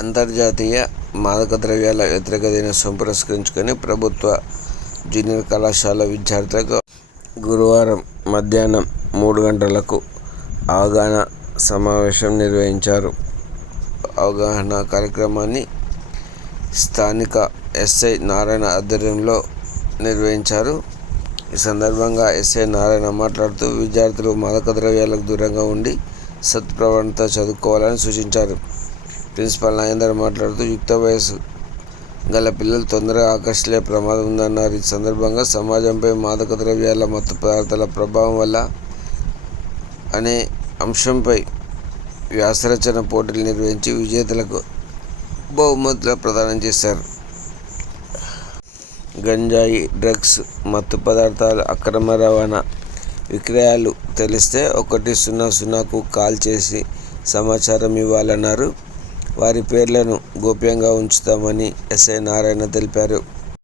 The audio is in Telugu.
అంతర్జాతీయ మాదక ద్రవ్యాల వ్యతిరేక దినోత్సవం పురస్కరించుకొని ప్రభుత్వ జూనియర్ కళాశాల విద్యార్థులకు గురువారం మధ్యాహ్నం మూడు గంటలకు అవగాహన సమావేశం నిర్వహించారు. అవగాహన కార్యక్రమాన్ని స్థానిక ఎస్ఐ నారాయణ ఆధ్వర్యంలో నిర్వహించారు. ఈ సందర్భంగా ఎస్ఐ నారాయణ మాట్లాడుతూ విద్యార్థులు మాదక ద్రవ్యాలకు దూరంగా ఉండి సత్ప్రవణత చదువుకోవాలని సూచించారు. ప్రిన్సిపాల్ నాగేందర్ మాట్లాడుతూ యుక్త వయసు గల పిల్లలు తొందరగా ఆకర్షితులయ్యే ప్రమాదం ఉందన్నారు. ఈ సందర్భంగా సమాజంపై మాదక ద్రవ్యాల మత్తు పదార్థాల ప్రభావం వల్ల అనే అంశంపై వ్యాసరచన పోటీలు నిర్వహించి విజేతలకు బహుమతులు ప్రదానం చేశారు. గంజాయి డ్రగ్స్ మత్తు పదార్థాలు అక్రమ రవాణా విక్రయాలు తెలిస్తే ఒకటి సున్నా సున్నాకు కాల్ చేసి సమాచారం ఇవ్వాలన్నారు. వారి పేర్లను గోప్యంగా ఉంచుతామని ఎస్ఐ నారాయణ తెలిపారు.